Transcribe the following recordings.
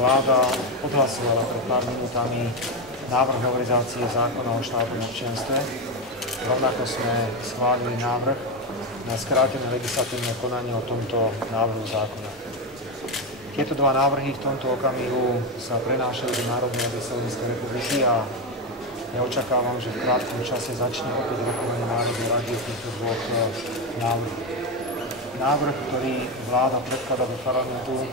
Vláda odhlasovala pred pár minútami návrh novelizácie zákona o štátnom občianstve. Rovnako sme schválili návrh na skrátené legislatívne konanie o tomto návrhu zákona. Tieto dva návrhy v tomto okamihu sa prenášajú do Národnej rady Slovenskej republiky a ja očakávam, že v krátkom čase začne opäť rokovanie Národnej rady o týchto dvoch návrhoch. Návrh, ktorý vláda predkladá do parlamentu,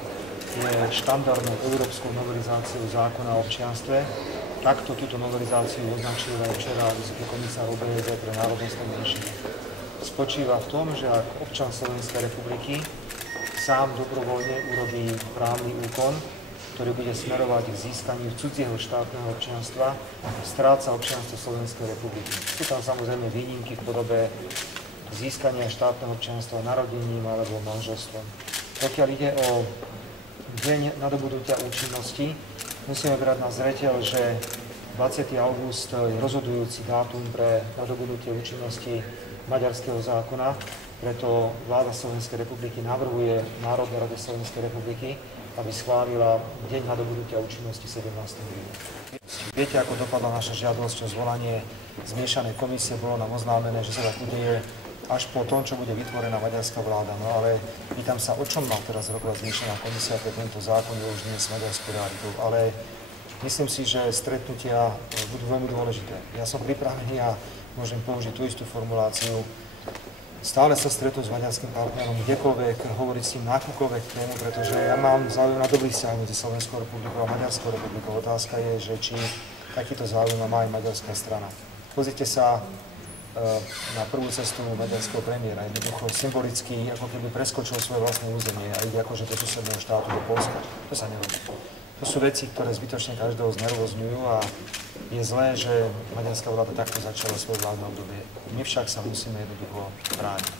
je štandardnou európskou novelizáciou zákona o občianstve. Takto túto novelizáciu označil aj včera vysoký komisár OBSE pre národnostné menšiny. Spočíva v tom, že ak občan Slovenskej republiky sám dobrovoľne urobí právny úkon, ktorý bude smerovať k získaniu cudzieho štátneho občianstva, stráca občianstvo Slovenskej republiky. Sú tam samozrejme výnimky v podobe získania štátneho občianstva narodením alebo manželstvom. Pokiaľ ide o deň nadobudnutia účinnosti, musíme brať na zreteľ, že 20. august je rozhodujúci dátum pre nadobudnutie účinnosti maďarského zákona, preto vláda Slovenskej republiky navrhuje Národnej rade Slovenskej republiky, aby schválila deň nadobudnutia účinnosti 17. júna. Viete, ako dopadla naša žiadosť o zvolanie zmiešanej komisie, bolo nám oznámené, že sa tak udeje až po tom, čo bude vytvorená maďarská vláda. No ale pýtam sa, o čom má teraz rokovať zmiešaná komisia, keď tento zákon je už dnes maďarskou realitou. Ale myslím si, že stretnutia budú veľmi dôležité. Ja som pripravený a môžem použiť tú istú formuláciu. Stále sa stretnúť s maďarským partnerom, kdekoľvek, hovoriť s ním na akúkoľvek tému, pretože ja mám záujem na dobrý vzťah medzi Slovenskou republikou a Maďarskou republikou. Otázka je, že či takýto záujem má aj maďarská strana. Pozrite sa na prvú cestu maďarského premiéra. Jednoducho symbolicky, ako keby preskočil svoje vlastné územie a ide akože do susedného štátu, do Poľska. To sa nerobí. To sú veci, ktoré zbytočne každého znervozňujú a je zlé, že maďarská vláda takto začala svoje vládne obdobie. My však sa musíme jednoducho brániť.